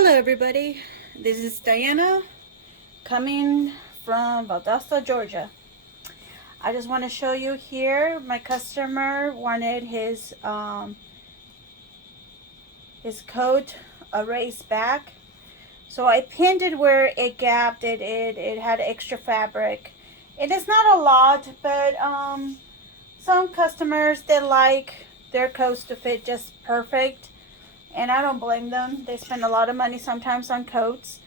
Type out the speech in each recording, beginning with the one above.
Hello everybody, this is Diana coming from Valdosta, Georgia. I just want to show you here, my customer wanted his coat erased back. So I pinned it where it gapped, it had extra fabric. It is not a lot, but some customers, they like their coats to fit just perfect. And I don't blame them. They spend a lot of money sometimes on coats.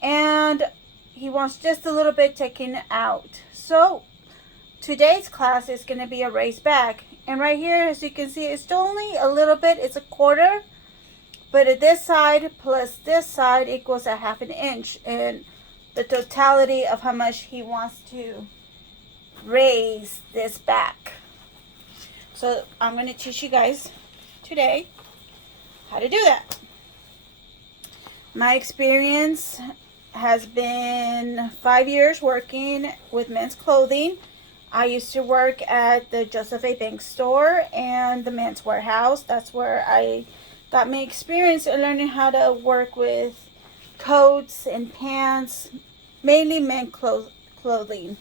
And he wants just a little bit taken out. So today's class is going to be a raised back. And right here, as you can see, it's only a little bit. It's a quarter. But at this side plus this side equals a half an inch. And the totality of how much he wants to raise this back. So I'm going to teach you guys today how to do that. My experience has been 5 years working with men's clothing. I used to work at the Joseph A. Banks store and the Men's Warehouse. That's where I got my experience in learning how to work with coats and pants, mainly men's clothing.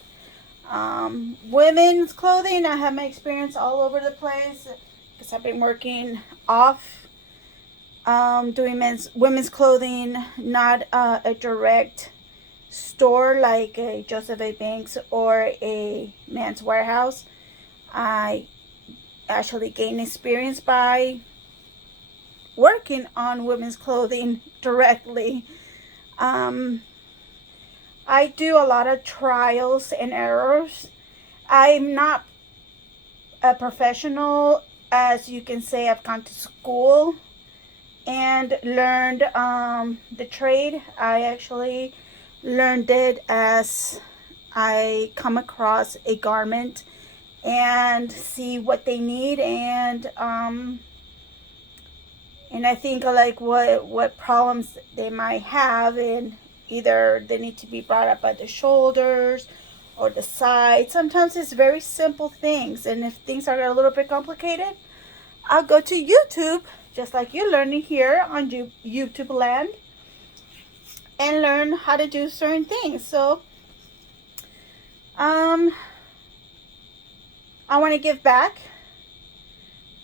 Women's clothing, I have my experience all over the place because I've been working off doing women's clothing, not a direct store like a Joseph A. Banks or a Men's Warehouse. I actually gained experience by working on women's clothing directly. I do a lot of trials and errors. I'm not a professional, as you can say. I've gone to school and learned the trade. I actually learned it as I come across a garment and see what they need, and I think like what problems they might have, and either they need to be brought up by the shoulders or the side. Sometimes it's very simple things, and if things are a little bit complicated, I'll go to YouTube, just like you're learning here on YouTube land, and learn how to do certain things. So I want to give back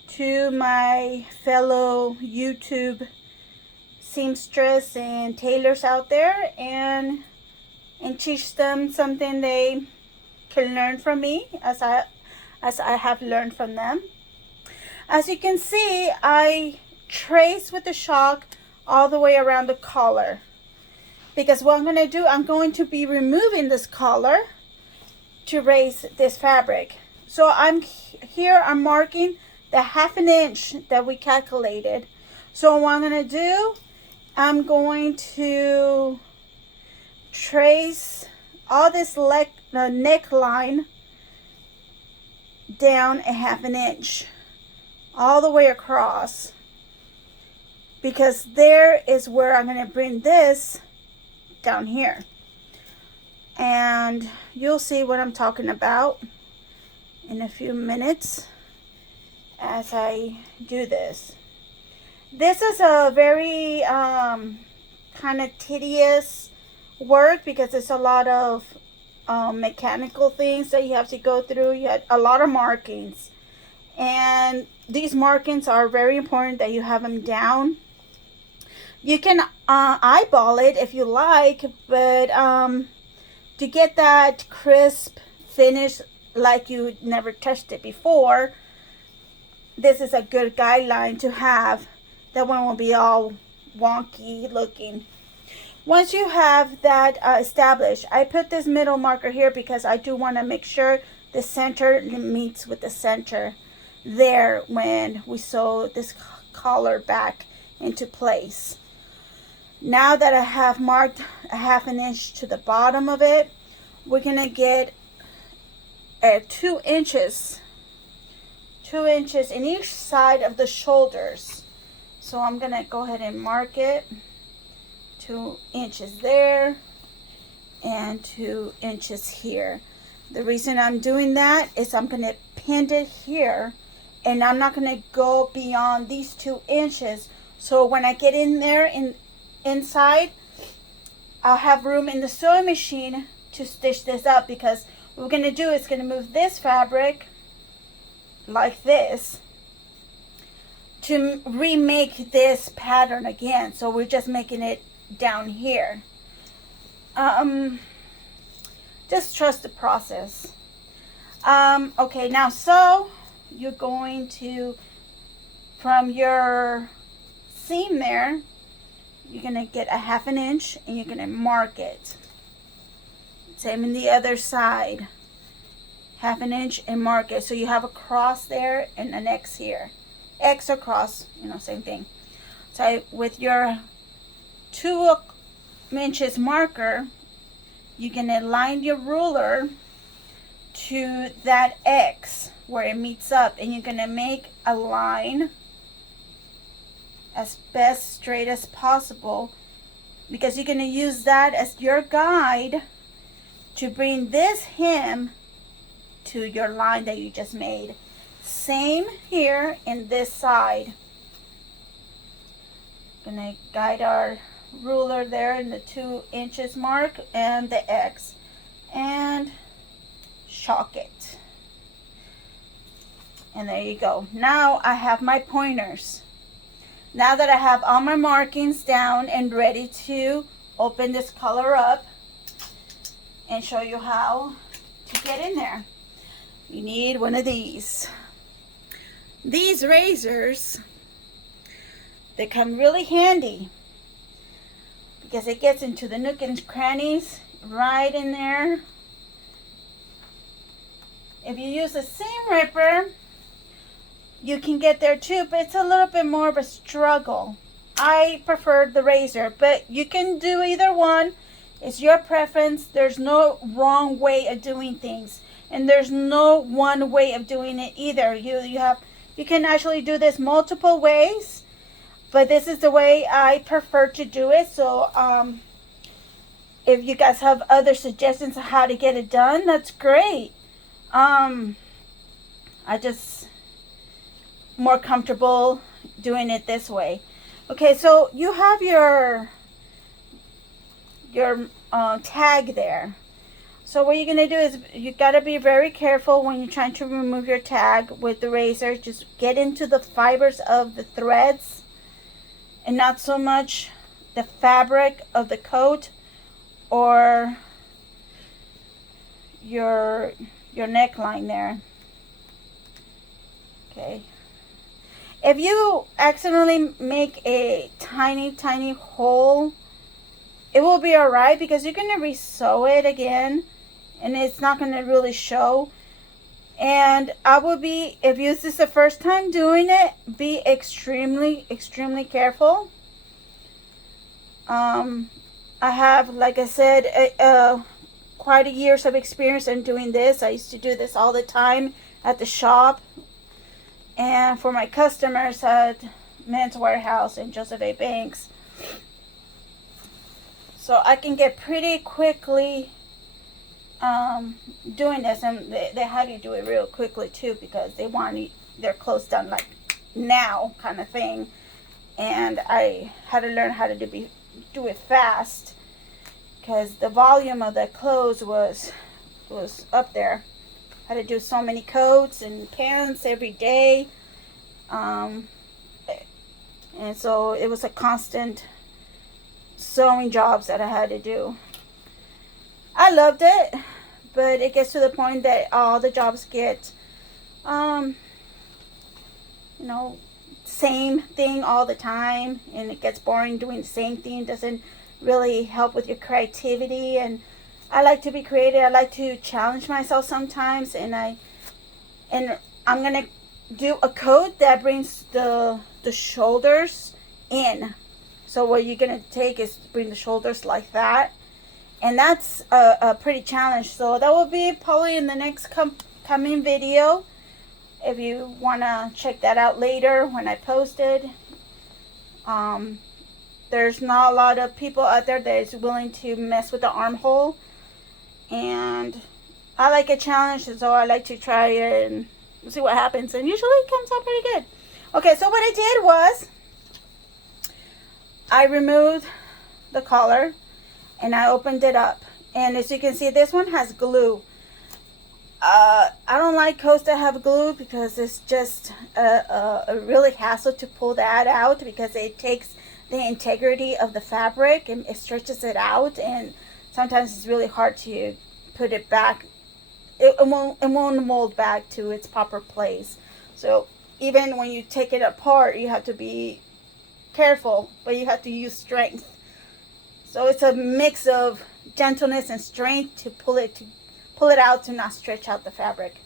to my fellow YouTube seamstress and tailors out there, and teach them something they can learn from me as I have learned from them. As you can see, I trace with the chalk all the way around the collar, because what I'm going to do, I'm going to be removing this collar to raise this fabric. So I'm marking the half an inch that we calculated. So what I'm going to do, I'm going to trace all this neckline down a half an inch all the way across, because there is where I'm going to bring this down here, and you'll see what I'm talking about in a few minutes as I do this. This is a very kind of tedious work because it's a lot of mechanical things that you have to go through. You have a lot of markings, and these markings are very important that you have them down. You can eyeball it if you like, but to get that crisp finish like you never touched it before, this is a good guideline to have. That one will be all wonky looking. Once you have that established, I put this middle marker here because I do want to make sure the center meets with the center there when we sew this collar back into place. Now that I have marked a half an inch to the bottom of it, we're going to get 2 inches in each side of the shoulders. So I'm going to go ahead and mark it 2 inches there and 2 inches here. The reason I'm doing that is I'm going to pin it here, and I'm not going to go beyond these 2 inches. So when I get in there inside, I'll have room in the sewing machine to stitch this up, because what we're going to do is going to move this fabric like this to remake this pattern again. So we're just making it down here. Just trust the process. Okay, now so you're going to, from your seam there, you're going to get a 1/2 inch and you're going to mark it. Same in the other side. 1/2 inch and mark it. So you have a cross there and an X here. X or cross, same thing. So with your 2 inches marker, you're going to line your ruler to that X where it meets up, and you're going to make a line as best straight as possible, because you're going to use that as your guide to bring this hem to your line that you just made. Same here in this side. Gonna guide our ruler there in the 2 inches mark and the X, and chalk it. And there you go. Now I have my pointers. Now that I have all my markings down and ready to open this color up and show you how to get in there, you need one of these. These razors, they come really handy because it gets into the nook and crannies right in there. If you use a seam ripper, you can get there too, but it's a little bit more of a struggle. I prefer the razor, but you can do either one. It's your preference. There's no wrong way of doing things, and there's no one way of doing it either. You can actually do this multiple ways, but this is the way I prefer to do it. So if you guys have other suggestions of how to get it done, that's great. I just more comfortable doing it this way. Okay, so you have your tag there. So what you're going to do is you got to be very careful when you're trying to remove your tag with the razor. Just get into the fibers of the threads and not so much the fabric of the coat or your neckline there. Okay. If you accidentally make a tiny hole, it will be alright, because you're going to re-sew it again and it's not going to really show. And I would be, if this is the first time doing it, be extremely careful. I have, like I said, quite a years of experience in doing this. I used to do this all the time at the shop and for my customers at Men's Warehouse and Joseph A. Banks. So I can get pretty quickly doing this, and they have you do it real quickly too, because they want their clothes done like now kind of thing. And I had to learn how to do it fast, because the volume of the clothes was up there. I had to do so many coats and pants every day, and so it was a constant sewing jobs that I had to do. I loved it, but it gets to the point that all the jobs get same thing all the time, and it gets boring. Doing the same thing doesn't really help with your creativity. And I like to be creative. I like to challenge myself sometimes, and I'm gonna do a coat that brings the shoulders in. So what you're gonna take is bring the shoulders like that, and that's a pretty challenge. So that will be probably in the next coming video, if you wanna check that out later when I post it. There's not a lot of people out there that is willing to mess with the armhole, and I like a challenge, so I like to try it and see what happens, and usually it comes out pretty good. Okay, so what I did was I removed the collar, and I opened it up. And as you can see, this one has glue. I don't like coats that have glue because it's just a really hassle to pull that out, because it takes the integrity of the fabric and it stretches it out, and sometimes it's really hard to put it back. It won't mold back to its proper place. So even when you take it apart, you have to be careful, but you have to use strength. So it's a mix of gentleness and strength to pull it out to not stretch out the fabric.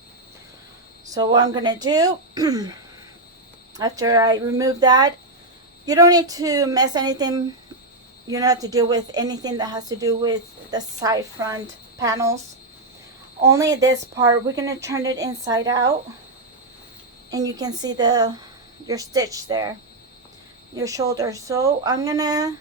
So what I'm gonna do after I remove that, you don't need to mess anything. You don't have to deal with anything that has to do with the side front panels. Only this part, we're gonna turn it inside out, and you can see your stitch there, your shoulder. So I'm gonna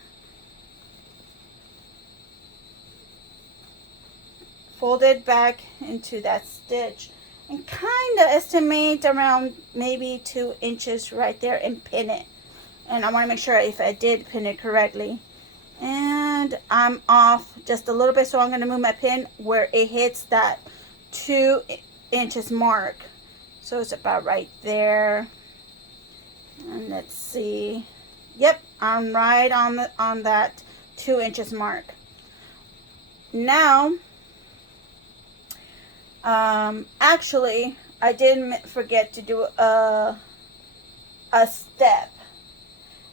fold it back into that stitch and kind of estimate around maybe 2 inches right there and pin it. And I want to make sure if I did pin it correctly. And I'm off just a little bit, so I'm going to move my pin where it hits that 2 inches mark. So it's about right there. And let's see. Yep, I'm right on that 2 inches mark. Now, actually, I did forget to do a step.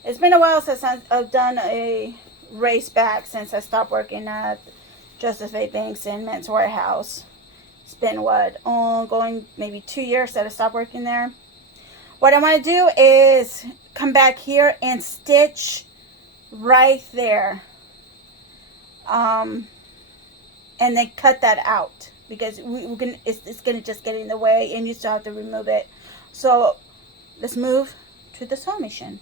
It's been a while since I've done a race back, since I stopped working at Joseph A. Banks in Men's Warehouse. It's been going maybe 2 years that I stopped working there. What I want to do is come back here and stitch right there, and then cut that out, because it's gonna just get in the way and you still have to remove it. So let's move to the sewing machine.